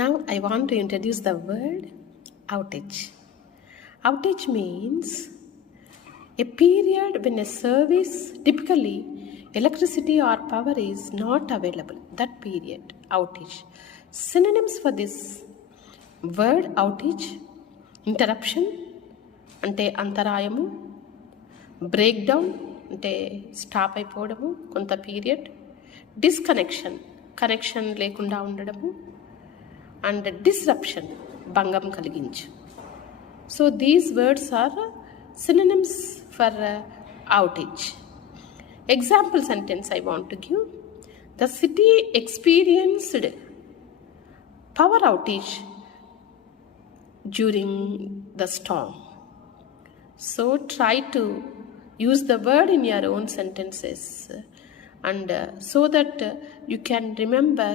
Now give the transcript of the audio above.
Now I want to introduce the word outage. Outage means a period when a service, typically electricity or power, is not available. That period, outage. Synonyms for this word outage: interruption అంటే అంతరాయము, break down అంటే stop అయిపోవడము కొంత period, disconnection connection లేకుండా ఉండడము, and disruption భంగం కలిగించు. So these words are synonyms for outage. Example sentence I want to give. The city experienced power outage during the storm. So try to use the word in your own sentences and so that you can remember